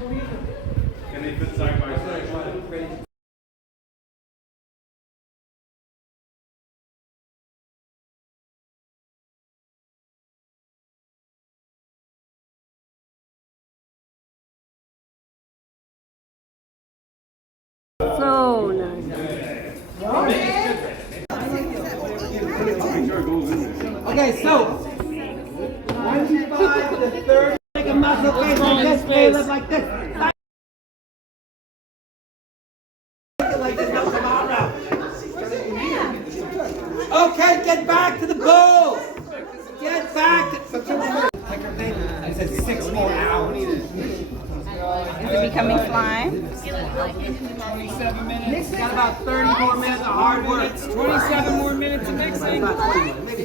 Can they fit side by side? So nice. Okay, so 25 to 30. Make a muscle face like this. Look like this. Like this. Now come on around. Okay, get back to the bowl. Get back. It says 6 more hours. Is it becoming slime? 27 minutes. Got about 30 more minutes of hard work. 27 more minutes of mixing. About 20 minutes.